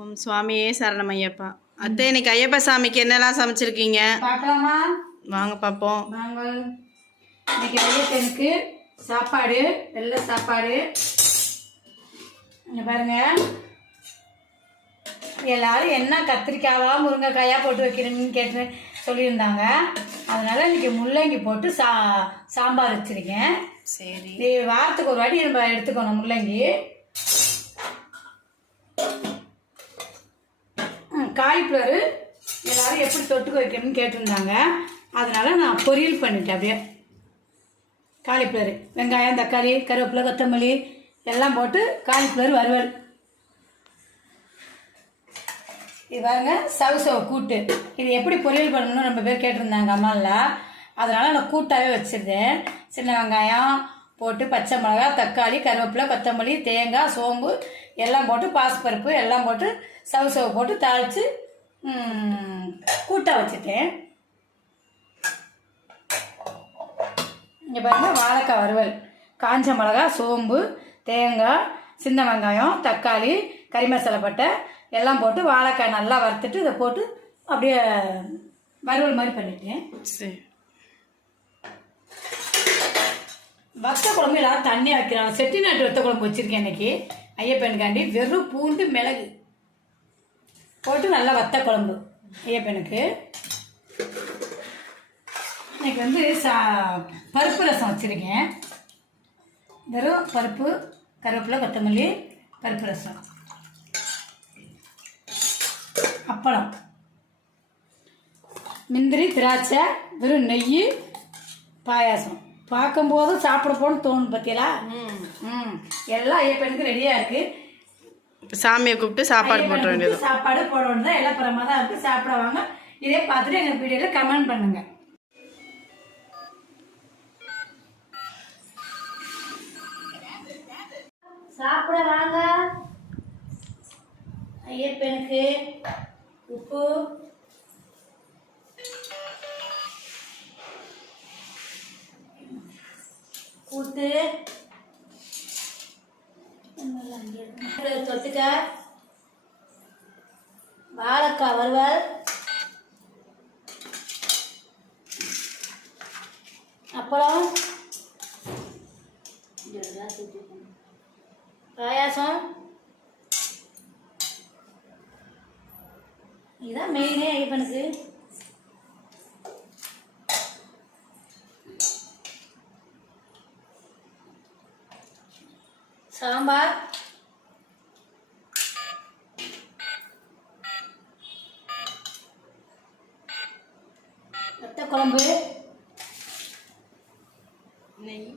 ஓம் சுவாமியே சரணம் ஐயப்பா. அத்தை, இன்னைக்கு ஐயப்ப சாமிக்கு என்னெல்லாம் சமைச்சிருக்கீங்க பார்க்கலாமா? வாங்க பார்ப்போம். நாங்கள் இன்னைக்கு ஐயப்பனுக்கு சாப்பாடு, வெள்ளை சாப்பாடு. இங்கே பாருங்க, எல்லாரும் என்ன கத்திரிக்காவா முருங்கைக்காயா போட்டு வைக்கிறீங்கன்னு கேட்டு சொல்லியிருந்தாங்க. அதனால இன்னைக்கு முள்ளங்கி போட்டு சாம்பார் வச்சுருக்கேன். சரி, வாரத்துக்கு ஒரு வாட்டி நம்ம எடுத்துக்கணும் முள்ளங்கி. காலிஃப்ளவர் எல்லோரும் எப்படி தொட்டுக்க வைக்கணும்னு கேட்டிருந்தாங்க. அதனால் நான் பொரியல் பண்ணிட்டேன். அப்படியே காலிஃப்ளவர், வெங்காயம், தக்காளி, கருவேப்பிலை, கொத்தமல்லி எல்லாம் போட்டு காலிஃப்ளவர் வறுவல். இது பாருங்க, சவுசவு கூட்டு. இது எப்படி பொரியல் பண்ணணும்னு ரொம்ப பேர் கேட்டிருந்தாங்க அம்மாவில். அதனால் நான் கூட்டாகவே வச்சுருந்தேன். சின்ன வெங்காயம் போட்டு, பச்சை மிளகா, தக்காளி, கருவேப்பிலை, கொத்தமல்லி, தேங்காய், சோம்பு எல்லாம் போட்டு, பாசிப்பருப்பு எல்லாம் போட்டு சவுசவு போட்டு தாளித்து கூட்டாக வச்சுட்டேன். இங்கே பாருங்கள், வாழைக்காய் வறுவல், காஞ்ச மிளகா, சோம்பு, தேங்காய், சின்ன வெங்காயம், தக்காளி, கறி மசாலா பட்டை எல்லாம் போட்டு வாழைக்காய் நல்லா வறுத்துட்டு இதை போட்டு அப்படியே வறுவல் மாதிரி பண்ணிட்டேன். சரி, வத்த குழம்பு எல்லாரும் தண்ணியாக வைக்கிறாங்க. செட்டிநாட்டு வத்த குழம்பு வச்சுருக்கேன் இன்னைக்கு ஐயப்பனுக்காண்டி. வெறும் பூண்டு மிளகு போட்டு நல்லா வத்த குழம்பு ஐயப்பனுக்கு. இன்னைக்கு வந்து பருப்பு ரசம் வச்சுருக்கேன். வெறும் பருப்பு, கருவேப்பிலை, கொத்தமல்லி, பருப்பு ரசம், அப்பளம், முந்திரி, திராட்சை, வெறும் நெய், பாயாசம். பார்க்கும்போது சாப்பிட போகணும்னு தோணும். பற்றியலா? எல்லாம் ஐயப்பனுக்கு ரெடியாக இருக்குது. சாமியை கூப்பிட்டு சாப்பாடு போட வேண்டியது. சாப்பாடு போட வேண்டியது எல்லாம் புறமா தான் இருக்குது. சாப்பிட வாங்க. இதே பார்த்துட்டு எங்கள் வீடியோவில் கமெண்ட் பண்ணுங்க. சாப்பிட வாங்க. ஐயப்பனுக்கு உப்பு, கூட்டு, தொட்டுக்க, வாழைக்காய் வறுவல், அப்புறம் பாயாசம். இதுதான் மெயினே ஐயப்பனுக்கு. சாம்பார், வத்த குழம்பு, நெய்.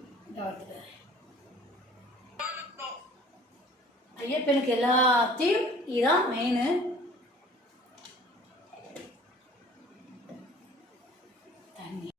ஐயப்பனுக்கு எல்லாத்தையும் இதுதான் மெயின். தண்ணி.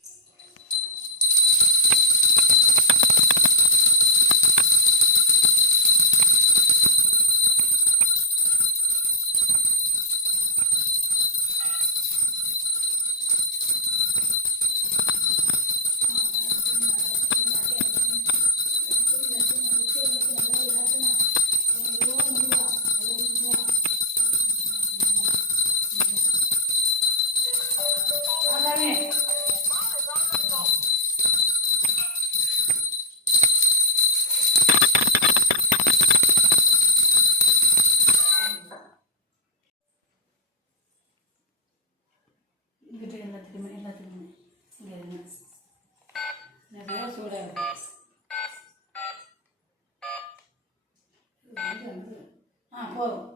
எல்லாத்துக்குமே இங்கே நிறையா சூடாக போதும்.